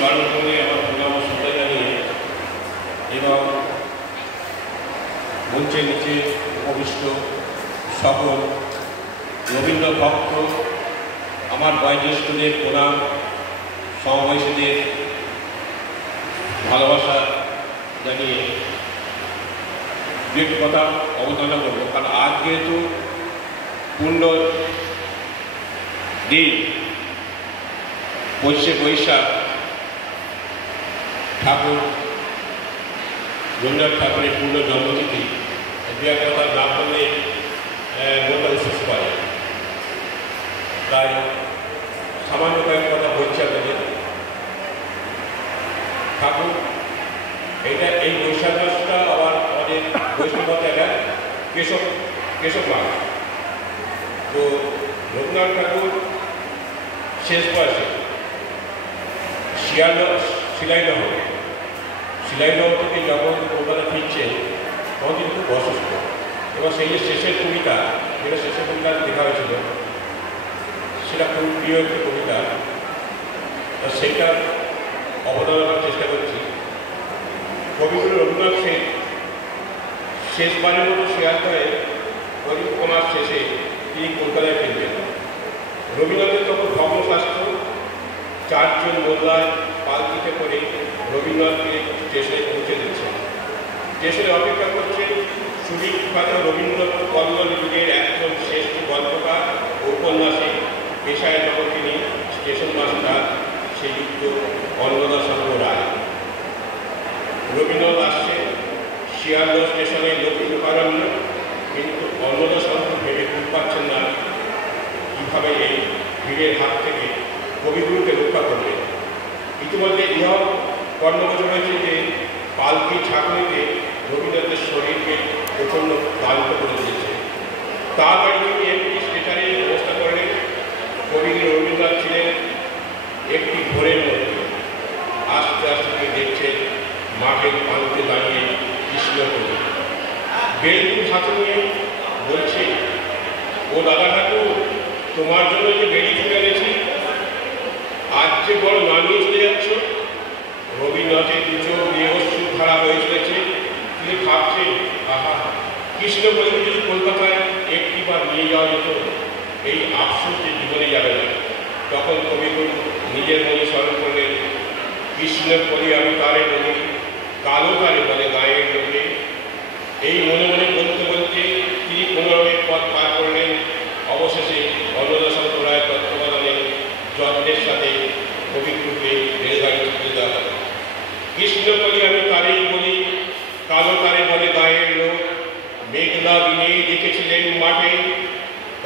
চরণ করে আমার প্রণাম শ্রদ্ধা জানিয়ে এবং মঞ্চের নিচে উপবিষ্ট সকল রবীন্দ্র ভক্ত, আমার বয়োজ্যেষ্ঠদের প্রণাম, সমবয়সীদের ভালোবাসা জানিয়ে দু কথা অবতারণা করবো। কারণ আজ যেহেতু পূর্ণ দিন, বৈশাখ ঠাকুর রবীন্দ্রনাথ ঠাকুরের পূর্ণ জন্মতিথি, দু এক কথা না করলে মনটা উচ্ছ্বাস পায়। তাই সামান্য কয়েক কথা বলছি আপনাদের। ঠাকুর এই বৈশাখ মাসটা আবার আমাদের বৈষ্ণবতা এটা কেশব মাস। তো রবীন্দ্রনাথ ঠাকুর শেষ বয়সে শিলাইদহ থেকে যখন কলকাতা ফিরছেন তখন তিনি খুব অসুস্থ, এবং সেই যে শেষের কবিতা, যেটা শেষের কবিতা লেখা হয়েছিল, সেটা খুব প্রিয় একটি কবিতা। সেইটা অবদান করার চেষ্টা করছি। কবিগুরু রবীন্দ্রনাথ শেষবারের মতো শিয়ালদহে পরিক্রমার শেষে তিনি কলকাতায় ফিরবেন। রবীন্দ্রনাথের তখন ধর্মশাস্ত্র, চারজন মোল্লায় পালকিতে করে রবীন্দ্রনাথকে স্টেশনে পৌঁছে দিচ্ছেন। স্টেশনে অপেক্ষা করছেন সুবিখ্যাত রবীন্দ্র কল্লোল যুগের একজন শ্রেষ্ঠ গল্পকার, ঔপন্যাসিক, পেশায় যখন তিনি স্টেশন মাস্টার শ্রীযুক্ত অন্নদাশঙ্কর রায়। রবীন্দ্রনাথ আসছেন শিয়ালদহ স্টেশনে লক্ষ্মীকারণ্য, কিন্তু অন্নদাশঙ্কর ভেবে খুব পাচ্ছেন না কীভাবে এই ভিড়ের হাত থেকে কবিগুরুকে রক্ষা করবে। ইতিমধ্যে ইহা কর্ণগোচর হয়েছে যে পালকি ছাঁকনিতে রবীন্দ্রনাথের শরীরকে প্রচণ্ড ক্লান্ত করে দিয়েছে। তাড়াতাড়ি তিনি একটি স্টেশনে ব্যবস্থা করলেন। কবিগুরু রবীন্দ্রনাথ ছিলেন একটি ঘোরের মধ্যে। আস্তে আস্তে তিনি দেখছেন মাঠের পানিতে দাঁড়িয়ে কৃষ্ণকবি বেলকুল হাতে নিয়ে বলছে, ও দাদা ঠাকুর, তোমার জন্য যে বেরি ফুল এনেছি, আজ যে বড় নামিয়ে চলে যাচ্ছ। রবীন্দ্রনাথের দু চোখ দিয়ে অশ্রু ধারা হয়ে চলেছে। তিনি ভাবছেন, আহা, কৃষ্ণকবিকে যদি কলকাতায় একটিবার নিয়ে যাওয়া যেত, এই আফসোস যে জীবনে যাবে না। তখন কবিগুরু নিজের মনে স্মরণ করলেন, কৃষ্ণকবি আমি তারে বলি, কালো তারে বলে গায়ের লোকে। এই মনে মনে বলতে বলতে তিনি পুনরায় পথ পার করলেন। অবশেষে অন্নদাশঙ্কর রায় তত্ত্বাবধানে যত্নের সাথে কবিগুরুকে রেলগাড়ি তুলে দেওয়া হয়। কৃষ্ণকবি আমি তারেই বলি, কালো তারে বলে গায়ের লোক। মেঘলা দিনে দেখেছিলেন মাঠে,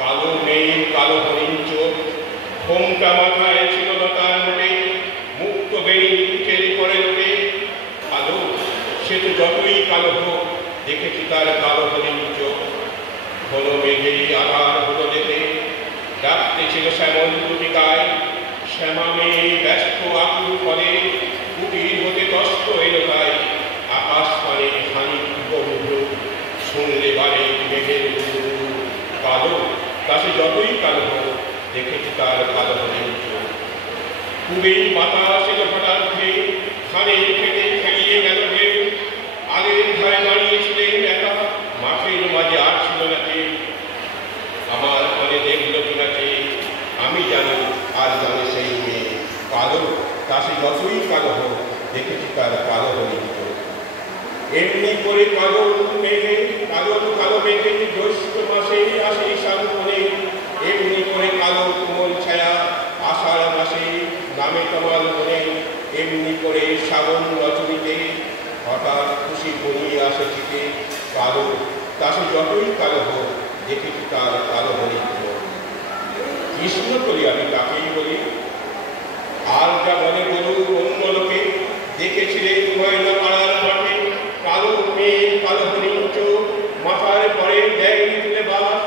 কালো মেঘ কালো হরিণ চোখ। ঘোমটা মাথায় ছিল লতার মোটে, মুক্ত বেড়ি মুখের পরে লোটে। কালো সে তো যতই কালো হোক, দেখেছি তার কালো হরিণ চোখ। ঘন মেঘে আধার হলো দেখে, ডাকতে ছিল শ্যামল দুটি গায়ে। শ্যামা মেয়ে ব্যস্ত আকুল ফলে, কুটির হতে তস্ত এলো তাই। আকাশ পানে খানি বন্ধু, শুনলে বারে মেঘের গুরু। কালো তা সে যতই কালো হোক, দেখেছি তার কালো হরিণ চোখ। খুবই বাতাস এলো হঠাৎ ধেয়ে, খানে খেতে খেলিয়ে গেল ঢেউ। আগের ধারে দাঁড়িয়েছিলেন একা, মাঠের মাঝে আর ছিল না কেউ। আমার মনে দেখল কিনা কে, আমি জানি আর জানে সেই মেয়ে। কালো তা সে যতই কালো হোক, দেখেছি তার কালো হরিণ চোখ। এমনি করে কালো মেঘে কালো মেঘে জ্যৈষ্ঠ মাসে আসে সামনে। এমনি করে কালো কোমল ছায়া আষাঢ় মাসে নামে তোমার মনে। এমনি করে শ্রাবণ রজনীতে হঠাৎ খুশি বনিয়ে আসে থেকে। কালো তা সে যতই কালো হোক, দেখেছি তার কালো হরিণ চোখ। কৃষ্ণকবি আমি তাকেই বলি, আর যা বলে বলুন অন্য লোকে। দেখেছিলেন ময়না পাড়ার মাঠে, কালো মেয়ে কালো হরিণ চোখ। মাথায় পরে দেয়নি তুলে বাস,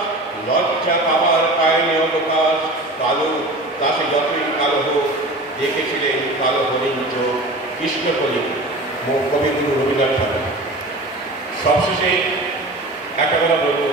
লজ্জা পাবার পায়নি অবকাশ। কালো তা সে যতই কালো হোক, দেখেছিলেন কালো হরিণ চোখ। কৃষ্ণকবি কবিগুরু রবীন্দ্রনাথ ঠাকুর। সবশেষে একটা কথা বলবো,